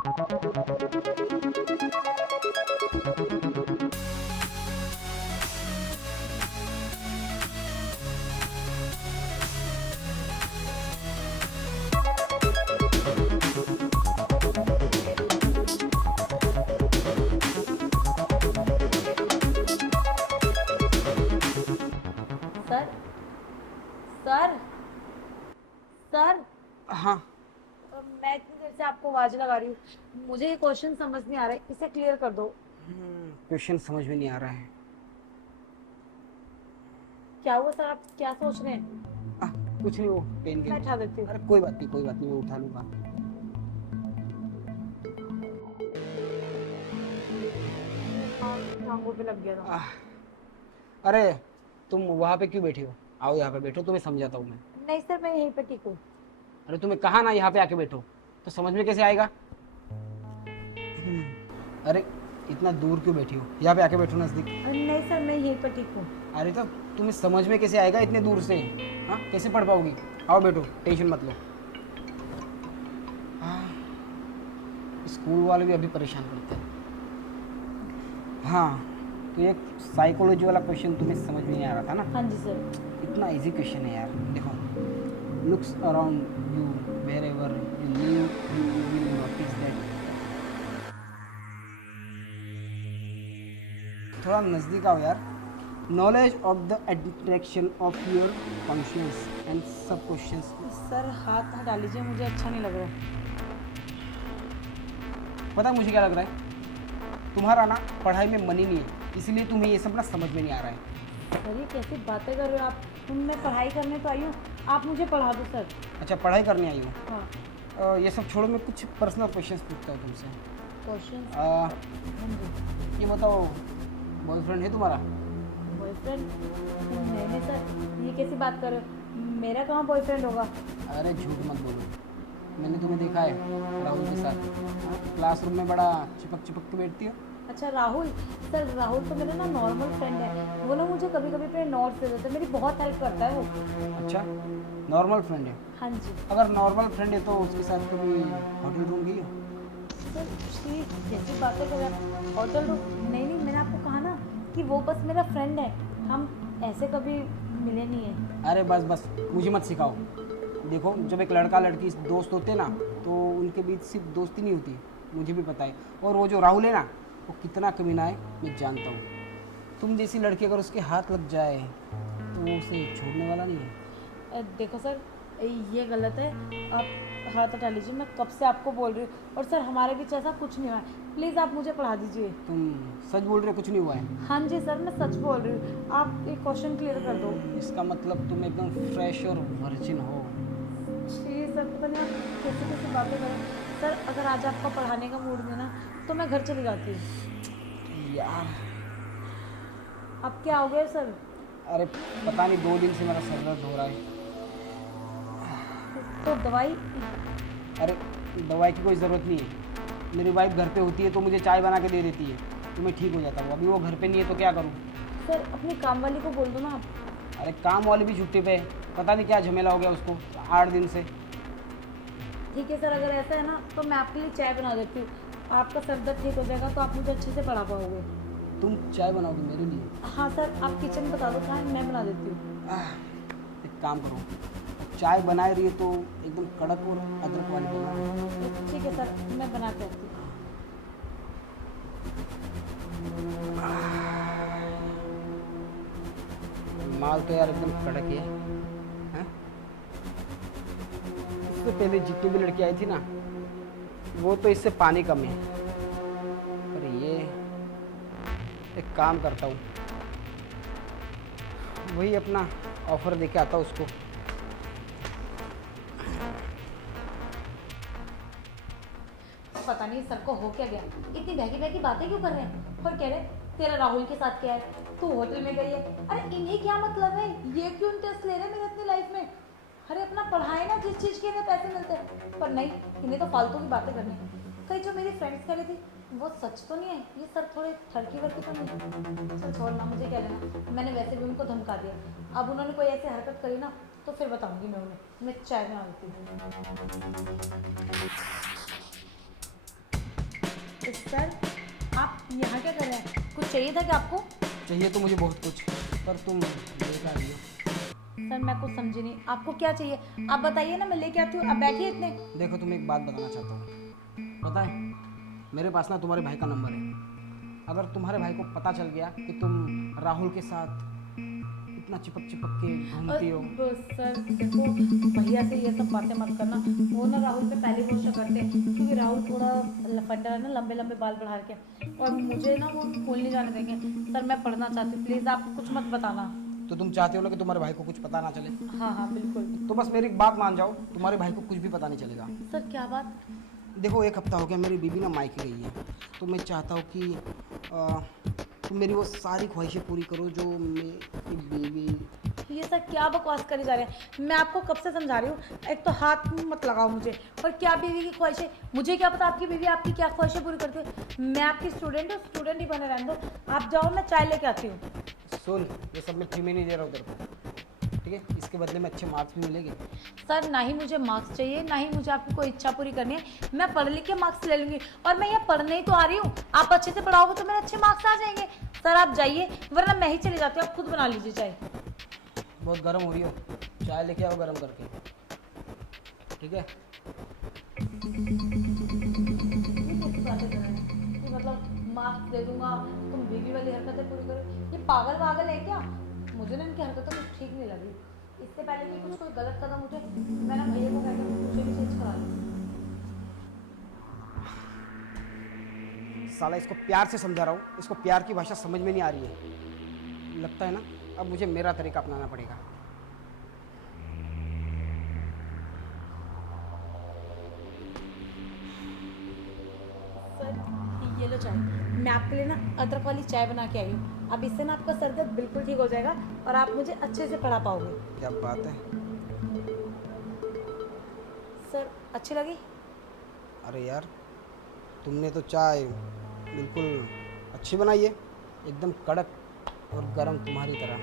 Sir sir sir हाँ। मैं इतनी देर से आपको आवाज लगा रही हूँ, मुझे ये क्वेश्चन समझ नहीं आ रहा है, इसे क्लियर कर दो। क्वेश्चन समझ में नहीं आ रहा है। क्या हुआ सर, आप क्या सोच रहे हैं? आ, कुछ नहीं, वो पेन के मैं नीचे। उठा देती हूँ। अरे कोई बात नहीं, कोई बात नहीं, मैं उठा लूंगा। टांगों पे लग गया था। आह, अरे तुम वहाँ पे क्यों बैठी हो? आओ यहाँ पे बैठो, तुम्हें समझाता हूँ मैं। नहीं सर, मैं यहीं पे ठीक हूँ। अरे तुम्हें कहा ना यहाँ पे आके बैठो, तो समझ में कैसे आएगा? अरे इतना दूर क्यों बैठी हो? यहाँ पे आके बैठो नजदीक। नहीं सर, मैं यहीं पे ठीक हूँ। अरे तो तुम्हें समझ में कैसे आएगा इतने दूर से? हाँ, कैसे पढ़ पाओगी? आओ बैठो, टेंशन मत लो। स्कूल वाले भी अभी परेशान करते हैं। हाँ, तो एक साइकोलॉजी वाला क्वेश्चन तुम्हें समझ में नहीं आ रहा था ना? हाँ जी सर। इतना इजी क्वेश्चन है यार। देखो, looks around you wherever you live you will notice that. थोड़ा नज़दीक आओ यार। Knowledge of the attraction of your conscious and सब क्वेश्चंस। सर हाथ हटा लीजिए, मुझे अच्छा नहीं लग रहा। पता है मुझे क्या लग रहा है? तुम्हारा ना पढ़ाई में मन ही नहीं है, इसलिए तुम्हें ये सब ना समझ में नहीं आ रहा है। सर ये कैसी बातें कर रहे हो आप? मैं पढ़ाई करने तो आई हूँ, आप मुझे पढ़ा दो सर। अच्छा, पढ़ाई करने आई हो? हाँ। ये सब छोड़ो, मैं कुछ पर्सनल क्वेश्चंस पूछता हूँ तुमसे। क्वेश्चन? ये बताओ, बॉयफ्रेंड है तुम्हारा? बॉयफ्रेंड? नहीं नहीं सर, ये कैसी बात कर रहे हो? मेरा कहाँ बॉयफ्रेंड होगा? अरे झूठ मत बोलो, मैंने तुम्हें देखा है राहुल के साथ। क्लासरूम में बड़ा चिपक चिपक के बैठती हो। अच्छा राहुल? सर राहुल तो मेरा ना नॉर्मल फ्रेंड है, वो ना मुझे कभी कभी अपने नोट्स दे देता है, मेरी बहुत हेल्प करता है वो। अच्छा, नॉर्मल फ्रेंड है? हाँ जी। अगर नॉर्मल फ्रेंड है तो उसके साथ कभी होटल रूम गई हो? सर ठीक, कैसी बातें कर रहे हैं? Hotel room? नहीं नहीं, मैंने आपको कहा ना कि वो बस मेरा फ्रेंड है, हम ऐसे कभी मिले नहीं है। अरे बस बस, मुझे मत सिखाओ। देखो, जब एक लड़का लड़की दोस्त होते ना, तो उनके बीच सिर्फ दोस्ती नहीं होती, मुझे भी पता है। और वो जो राहुल है ना, वो कितना कमीना है मैं जानता हूँ। तुम जैसी लड़की अगर उसके हाथ लग जाए तो वो उसे छोड़ने वाला नहीं है। देखो सर, ये गलत है, आप हाथ हटा लीजिए, मैं कब से आपको बोल रही हूँ। और सर हमारे बीच ऐसा कुछ नहीं हुआ है, प्लीज़ आप मुझे पढ़ा दीजिए। तुम सच बोल रहे हो? कुछ नहीं हुआ है? हाँ जी सर, मैं सच बोल रही हूँ, आप एक क्वेश्चन क्लियर कर दो। इसका मतलब तुम एकदम फ्रेश और वर्जिन हो। जी सर, पता नहीं आप कैसे कैसे बातें करें। सर अगर आज आपका पढ़ाने का मूड नहीं ना, तो मैं घर चली जाती हूँ। यार, अब क्या हो गया सर? अरे पता नहीं, 2 दिन से मेरा सर दर्द हो रहा है। तो दवाई? अरे दवाई की कोई ज़रूरत नहीं है, मेरी वाइफ घर पे होती है तो मुझे चाय बना के दे देती है, तो मैं ठीक हो जाता हूँ। अभी वो घर पे नहीं है तो क्या करूँ? सर अपनी काम वाली को बोल दो ना आप। अरे काम वाली भी छुट्टी पे है, पता नहीं क्या झमेला हो गया उसको 8 दिन से। ठीक है सर, अगर ऐसा है ना तो मैं आपके लिए चाय बना देती हूँ, आपका सर दर्द ठीक हो जाएगा तो आप मुझे अच्छे से पढ़ा पाओगे। तुम चाय बनाओगे मेरे लिए? हाँ सर, आप किचन बता दो कहाँ है, मैं बना देती हूँ। एक काम करो, चाय बनाए रही है तो एकदम कड़क और अदरक वाली बनाओ। ठीक है सर, मैं बना के आती हूँ। माल तो यार एकदम कड़क है, हैं? इससे पहले जितनी भी लड़की आई थी ना, वो तो इससे पानी कम है। पर ये, एक काम करता हूँ, वही अपना ऑफर देके आता हूँ उसको। पता नहीं सर को हो क्या गया, इतनी बहकी बहकी बातें क्यों कर रहे हैं, और कह रहे तेरा राहुल के साथ क्या है, तू होटल में गई है। अरे इन्हें क्या मतलब है, ये क्यों इंटरेस्ट ले रहे हैं मेरे अपनी लाइफ में? अरे अपना पढ़ाए ना, जिस चीज़ के लिए पैसे मिलते हैं। पर नहीं, इन्हें तो फालतू की बातें करनी है। कहीं जो मेरी फ्रेंड्स कह रही थी वो सच तो नहीं है, ये सर थोड़े ठरकी वर्की तो नहीं। चल छोड़ना, मुझे क्या लेना, मैंने वैसे भी उनको धमका दिया। अब उन्होंने कोई ऐसी हरकत करी ना तो फिर बताऊंगी मैं उन्हें। मैं चाय बना देती हूँ। सर आप यहाँ क्या कर रहे हैं? कुछ चाहिए था क्या आपको? चाहिए तो मुझे बहुत कुछ, पर तुम लेकर आ रही हो। सर मैं कुछ समझी नहीं, आपको क्या चाहिए आप बताइए ना, मैं लेके आती हूँ। आप बैठिए इतने। देखो तुम्हें एक बात बताना चाहता हूँ। पता है मेरे पास ना तुम्हारे भाई का नंबर है। अगर तुम्हारे भाई को पता चल गया कि तुम राहुल के साथ इतना चिपक चिपक के घूमती हो। सर देखो, भैया से ये सब बातें मत करना। वो ना राहुल पे पहले वो शक करते हैं, क्योंकि राहुल थोड़ा लफंडा है ना, लंबे लंबे बाल बढ़ा के, और मुझे ना वो स्कूल नहीं जाने देंगे। सर मैं पढ़ना चाहती हूँ, प्लीज़ आप कुछ मत बताना। तो तुम चाहते हो ना कि तुम्हारे भाई को कुछ पता ना चले? हाँ हाँ बिल्कुल। तो बस मेरी एक बात मान जाओ, तुम्हारे भाई को कुछ भी पता नहीं चलेगा। सर क्या बात? देखो एक हफ्ता हो गया मेरी बीबी ना मायके गई है, तो मैं चाहता हूँ कि तुम मेरी वो सारी ख्वाहिशें पूरी करो जो मेरी बीबी। ये सर क्या बकवास करी जा रहे हैं? मैं आपको कब से समझा रही हूँ, एक तो हाथ मत लगाओ मुझे, और क्या बीवी की ख्वाहिशें? मुझे क्या पता आपकी बीवी आपकी क्या ख्वाहिशें पूरी करती है। मैं आपकी स्टूडेंट हूँ, स्टूडेंट ही बने रहने दो। आप जाओ, मैं चाय लेके आती हूँ। सुन, ये सब मैं फ्री में नहीं दे रहा हूँ तेरे को, ठीक है? इसके बदले में अच्छे मार्क्स भी मिलेंगे। सर ना ही मुझे मार्क्स चाहिए, ना ही मुझे आपकी कोई इच्छा पूरी करनी है। मैं पढ़ लिख के मार्क्स ले लूँगी, और मैं यहाँ पढ़ने ही तो आ रही हूँ। आप अच्छे से पढ़ाओगे तो मेरे अच्छे मार्क्स आ जाएंगे। सर आप जाइए, वरना मैं ही चली जाती हूँ, आप खुद बना लीजिए चाय। बहुत गर्म हो रही हो, चाय लेके आओ गर्म करके, ठीक है? मतलब मार्क्स दे दूंगा, तुम बीवी वाली हरकतें पूरी करो। ये पागल है क्या? मुझे ना इनकी हरकतें कुछ ठीक नहीं लगी। इससे पहले कि कुछ कोई गलत कदम उठे, मैं ना भैया को कहकर मुझे भी चेंज करा लूँ। साला इसको प्यार से समझा रहा हूँ, इसको प्यार की भाषा समझ में नहीं आ रही है। लगता है ना अब मुझे मेरा तरीका अपनाना पड़ेगा। सर ये लो चाय, मैं आपके लिए ना अदरक वाली चाय बना के आई हूँ। अब इससे ना आपका सर दर्द बिल्कुल ठीक हो जाएगा, और आप मुझे अच्छे से पढ़ा पाओगे। क्या बात है? सर अच्छी लगी? अरे यार, तुमने तो चाय बिल्कुल अच्छी बनाई है, एकदम कड़क और गर्म तुम्हारी तरह।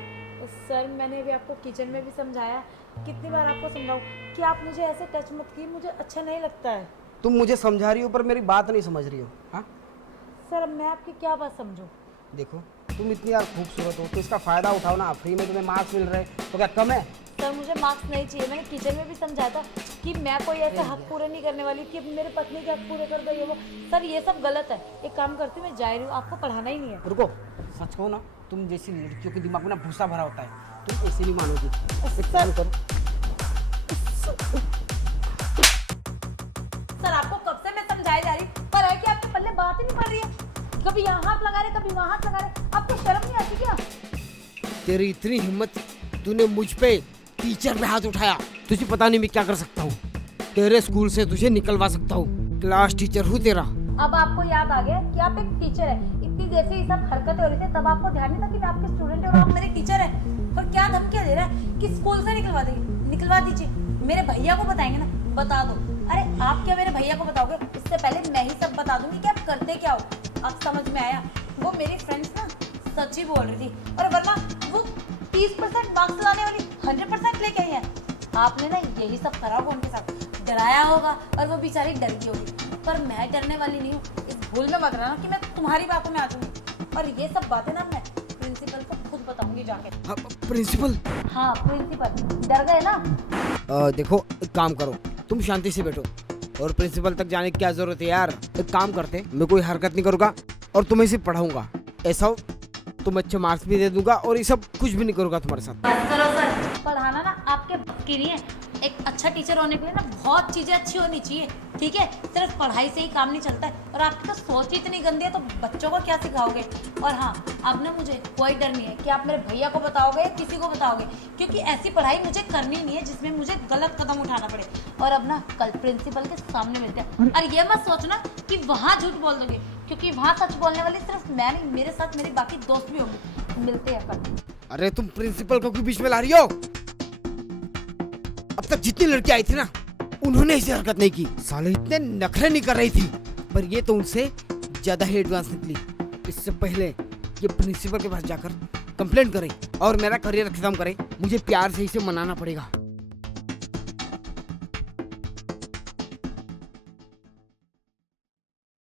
सर मैंने भी आपको किचन में भी समझाया, कितनी बार आपको समझाऊं कि आप मुझे ऐसे टच मत कीजिए, मुझे अच्छा नहीं लगता है। तुम मुझे समझा रही हो पर मेरी बात नहीं समझ रही हो। हाँ सर अब मैं आपकी क्या बात समझूं? देखो, तुम इतनी यार खूबसूरत हो तो इसका फ़ायदा उठाओ ना। फ्री में तुम्हें मार्क्स मिल रहे हैं तो क्या कम है? सर मुझे मार्क्स नहीं चाहिए। मैंने किचन में भी समझाया था कि मैं कोई ऐसे हक पूरे नहीं करने वाली कि मेरे पत्नी के हक पूरे कर दो, ये वो। सर ये सब गलत है। एक काम करती हूँ, मैं जा रही हूँ, आपको पढ़ाना ही नहीं है। रुको, सच कहो ना, तुम जैसी लड़कियों के दिमाग में ना भूसा भरा होता है, तुम ऐसे नहीं मानोगी। एक काम करो। सर आपको कब से मैं समझाई जा रही, पर है कि आपके पल्ले बात ही नहीं पड़ रही है। कभी यहाँ हाथ लगा रहे, कभी वहाँ हाथ लगा रहे। आपको शर्म नहीं आती क्या? तेरी इतनी हिम्मत, तूने मुझ पे टीचर पे हाथ उठाया। तुझे पता नहीं मैं क्या कर सकता हूँ। तेरे स्कूल से तुझे निकलवा सकता हूँ। क्लास टीचर हूँ तेरा। अब आपको याद आ गया कि आप एक टीचर है। इतनी देर से ये सब हरकतें हो रही थी, तब आपको ध्यान नहीं था कि मैं आपके स्टूडेंट हूँ और आप मेरे टीचर हैं। और क्या धमकियाँ दे रहा है कि स्कूल से निकलवा दीजिए। मेरे भैया को बताएंगे ना? बता दो। अरे आप क्या मेरे भैया को बताओगे? इससे पहले मैं ही सब बता दूंगी कि आप करते क्या हो। अब समझ में आया, वो मेरी फ्रेंड्स ना सच ही बोल रही थी, और वरना वो 30% मार्क्स लाने वाली 100% लेके आई है। आपने ना यही सब करा होगा उनके साथ, डराया होगा, और वो बेचारी डर गई होगी। पर मैं डरने वाली नहीं हूँ। इस भूल में मत रहना कि मैं तुम्हारी बातों में आ जाऊंगी। और ये सब बातें ना मैं प्रिंसिपल को खुद बताऊंगी जाके। प्रिंसिपल? हाँ प्रिंसिपल। डर गए ना? देखो एक काम करो, तुम शांति से बैठो, और प्रिंसिपल तक जाने की क्या जरूरत है यार। एक काम करते, मैं कोई हरकत नहीं करूँगा और तुम्हें सिर्फ पढ़ाऊंगा। ऐसा हो तुम अच्छे मार्क्स भी दे दूंगा और ये सब कुछ भी नहीं करूँगा तुम्हारे साथ। बस करो सर, पढ़ाना ना आपके बस की नहीं है। एक अच्छा टीचर होने के लिए ना बहुत चीज़ें अच्छी होनी चाहिए, ठीक है? सिर्फ पढ़ाई से ही काम नहीं चलता है। और आपकी तो सोच ही इतनी गंदी है, तो बच्चों को क्या सिखाओगे? और हाँ, अब ना मुझे कोई डर नहीं है कि आप मेरे भैया को बताओगे या किसी को बताओगे, क्योंकि ऐसी पढ़ाई मुझे करनी नहीं है जिसमें मुझे गलत कदम उठाना पड़े। और अब ना कल प्रिंसिपल के सामने मिलते हैं, और ये मत सोचना कि वहाँ झूठ बोल दोगे, क्योंकि वहाँ सच बोलने वाली सिर्फ मैं नहीं, मेरे साथ मेरे बाकी दोस्त भी होंगे। मिलते हैं कल। अरे तुम प्रिंसिपल को क्यों बीच में ला रही हो? अब तक जितनी लड़की आई थी ना, उन्होंने ऐसी हरकत नहीं की। साले इतने नखरे नहीं कर रही थी, पर ये तो उनसे ज्यादा ही एडवांस निकली। इससे पहले ये प्रिंसिपल के पास जाकर कंप्लेंट करे और मेरा करियर खत्म करे, मुझे प्यार से इसे मनाना पड़ेगा।